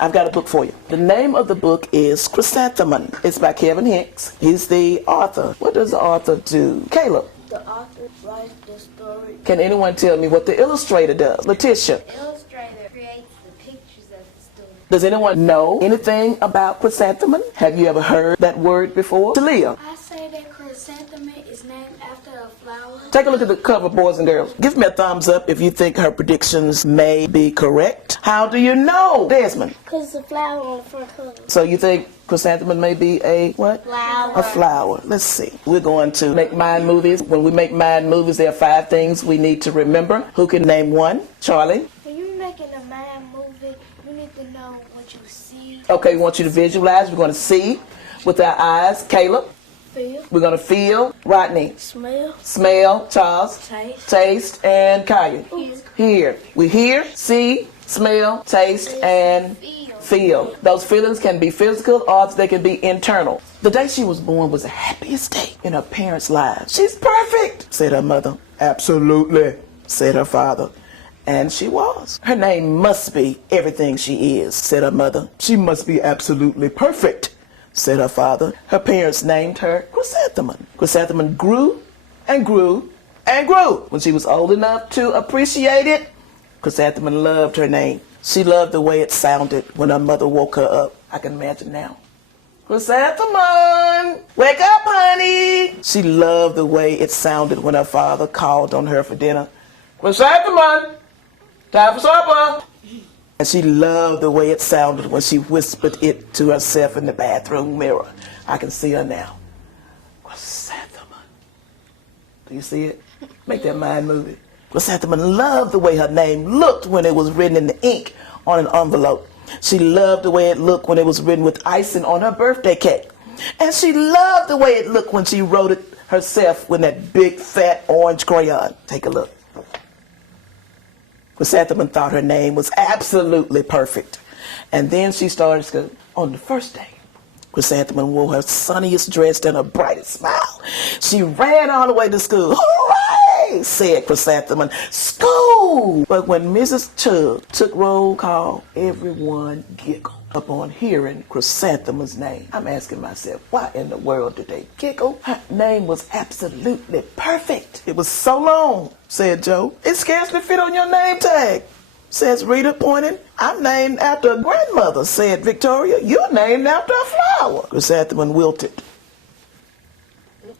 I've got a book for you. The name of the book is Chrysanthemum. It's by Kevin Hicks. He's the author. What does the author do? Caleb. The author writes the story. Can anyone tell me what the illustrator does? Letitia. The illustrator creates the pictures of the story. Does anyone know anything about chrysanthemum? Have you ever heard that word before? Talia. I say that chrysanthemum is named after a flower. Take a look at the cover, boys and girls. Give me a thumbs up if you think her predictions may be correct. How do you know, Desmond? Because it's a flower on the front cover. So you think chrysanthemum may be a what? Flower. A flower. Let's see. We're going to make mind movies. When we make mind movies, there are 5 things we need to remember. Who can name one? Charlie? When you're making a mind movie, you need to know what you see. Okay, we want you to visualize. We're going to see with our eyes. Caleb? Feel. We're going to feel. Rodney? Smell. Smell. Charles? Taste. Taste. And Kaya? Hear. Hear. We hear, see, smell, taste, and feel. Those feelings can be physical or they can be internal. The day she was born was the happiest day in her parents' lives. She's perfect, said her mother. Absolutely, said her father. And she was. Her name must be everything she is, said her mother. She must be absolutely perfect, said her father. Her parents named her Chrysanthemum. Chrysanthemum grew and grew and grew. When she was old enough to appreciate it, Chrysanthemum loved her name. She loved the way it sounded when her mother woke her up. I can imagine now. Chrysanthemum, wake up, honey. She loved the way it sounded when her father called on her for dinner. Chrysanthemum, time for supper. And she loved the way it sounded when she whispered it to herself in the bathroom mirror. I can see her now. Chrysanthemum. Do you see it? Make that mind movie. Chrysanthemum loved the way her name looked when it was written in the ink on an envelope. She loved the way it looked when it was written with icing on her birthday cake. And she loved the way it looked when she wrote it herself with that big fat orange crayon. Take a look. Chrysanthemum thought her name was absolutely perfect. And then she started school. On the first day, Chrysanthemum wore her sunniest dress and her brightest smile. She ran all the way to school. Hooray, said Chrysanthemum. School! But when Mrs. Chubb took roll call, everyone giggled upon hearing Chrysanthemum's name. I'm asking myself, why in the world did they giggle? Her name was absolutely perfect. It was so long, said Joe. It scarcely fit on your name tag, says Rita, pointing. I'm named after a grandmother, said Victoria. You're named after a flower. Chrysanthemum wilted.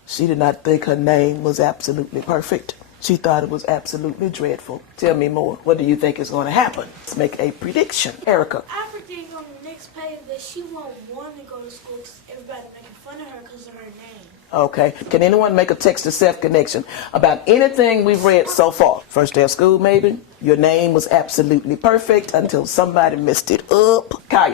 She did not think her name was absolutely perfect. She thought it was absolutely dreadful. Tell me more. What do you think is going to happen? Let's make a prediction. Erica. I predict on the next page that she won't want to go to school because everybody's making fun of her because of her name. Okay. Can anyone make a text-to-self connection about anything we've read so far? First day of school, maybe? Your name was absolutely perfect until somebody messed it up. Kaya.